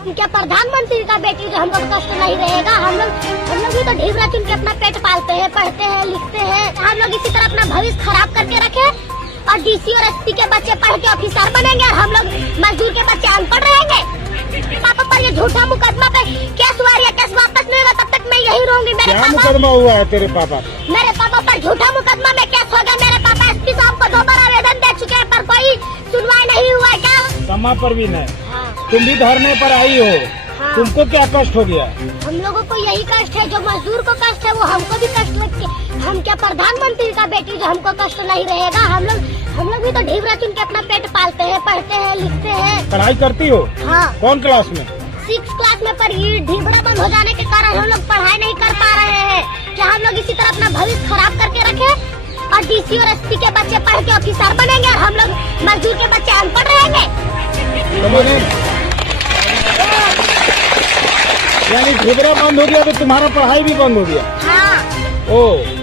हम क्या प्रधानमंत्री का बेटी जो हमको कष्ट नहीं रहेगा। हम लोग भी तो ढीबरा चुन के अपना पेट पालते हैं, पढ़ते हैं, लिखते हैं। हम लोग इसी तरह अपना भविष्य खराब करके रखे और डीसी और एसपी के बच्चे पढ़ के ऑफिसर बनेंगे और हम लोग मजदूर के बच्चे अनपढ़ रहेंगे। पापा पर ये झूठा मुकदमा पे केस हुआ है, केस वापस नहीं होगा तब तक मैं यही रहूंगी। मेरे क्या मुकदमा हुआ है तेरे पापा? मेरे पापा पर झूठा मुकदमा में केस होगा। मेरे पापा एसपी साहब को 2 बार आवेदन दे चुके हैं पर कोई सुनवाई नहीं हुआ। क्या समा पर भी नहीं? हाँ। तुम भी धरने पर आई हो। हाँ। तुमको क्या कष्ट हो गया? हम लोगों को यही कष्ट है, जो मजदूर को कष्ट है वो हमको भी कष्ट लगती है। हम क्या प्रधानमंत्री का बेटी जो हमको कष्ट नहीं रहेगा। हम लोग भी तो ढीबरा चुन के अपना पेट पालते हैं, पढ़ते हैं, लिखते हैं। पढ़ाई करती हो? हाँ। कौन क्लास में? 6 क्लास में। पर ये ढीबरा बंद हो जाने के कारण हम लोग पढ़ाई नहीं कर पा रहे हैं। क्या हम लोग इसी तरह अपना भविष्य खराब करके रखे और डीसी और एसपी के बच्चे पढ़ के ऑफिसर बनेंगे और हम लोग मजदूर के बच्चे अनपढ़ रहेंगे। यानी ढीबरा बंद हो गया तो तुम्हारा पढ़ाई भी बंद हो गया? हाँ। ओ,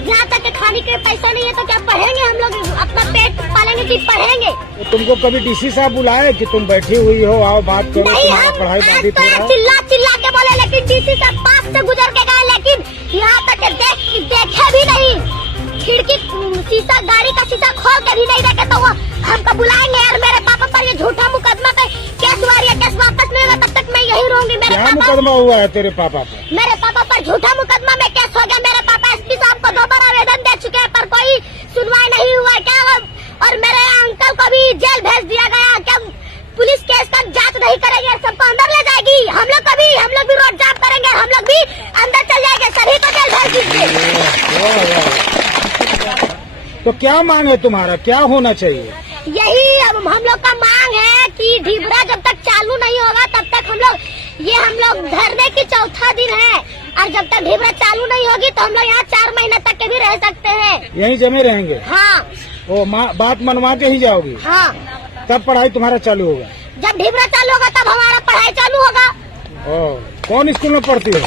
यहाँ तक के खाने के पैसा नहीं है तो क्या पढ़ेंगे हम लोग? अपना पेट पालेंगे कि पढ़ेंगे? तो तुमको कभी डीसी साहब बुलाए कि तुम बैठी हुई हो, आओ बात करो, नहीं, तुम्हारा हम पढ़ाई बाधित हो रहा है? चिल्ला के बोले, लेकिन डीसी साहब पास से गुजर के गए, लेकिन यहाँ तक के देखे भी नहीं। खिड़की शीशा, गाड़ी का शीशा खोल के भी नहीं देखे तो वो हमको बुलाएंगे। और मेरे पापा पर ये झूठा मुकदमा पे केस हुआ है, केस वापस नहीं होगा तब तक मैं यही रहूंगी। मेरे क्या पापा मुकदमा हुआ है तेरे पापा पर? मेरे पापा पर झूठा मुकदमा में केस हो गया। मेरे पापा एसपी साहब को 2 बार आवेदन दे चुके हैं पर कोई सुनवाई नहीं हुआ। क्या और मेरे अंकल को भी जेल भेज दिया गया। क्या पुलिस केस का जांच नहीं करेगी, सबको अंदर ले जाएगी? हम लोग भी रोड जाम करेंगे, हम लोग भी अंदर चल जाएंगे, सभी को जेल भेज दीजिए। तो क्या मांग है तुम्हारा, क्या होना चाहिए? यही अब हम लोग का मांग है कि ढीबरा जब तक चालू नहीं होगा तब तक हम लोग धरने की 4था दिन है। और जब तक ढीबरा चालू नहीं होगी तो हम लोग यहाँ 4 महीने तक के भी रह सकते हैं। यहीं जमे रहेंगे? हाँ। ओ, बात मनवा के ही जाओगी? हाँ। तब पढ़ाई तुम्हारा चालू होगा? जब ढीबरा चालू होगा तब हमारा पढ़ाई चालू होगा। ओ, कौन स्कूल में पढ़ती हो?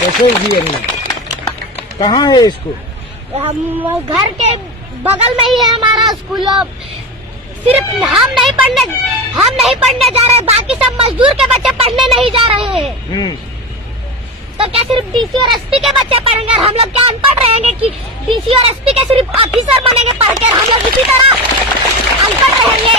SSVM में। कहाँ है स्कूल? हम घर के बगल में ही है हमारा स्कूल। सिर्फ हम नहीं पढ़ने जा रहे, बाकी सब मजदूर के बच्चे पढ़ने नहीं जा रहे हैं। तो क्या सिर्फ डीसी और एसपी के बच्चे पढ़ेंगे? हम लोग क्या अनपढ़ रहेंगे कि डीसी और एसपी के सिर्फ ऑफिसर बनेंगे पढ़ के? हम लोग इसी तरह अनपढ़ रहेंगे।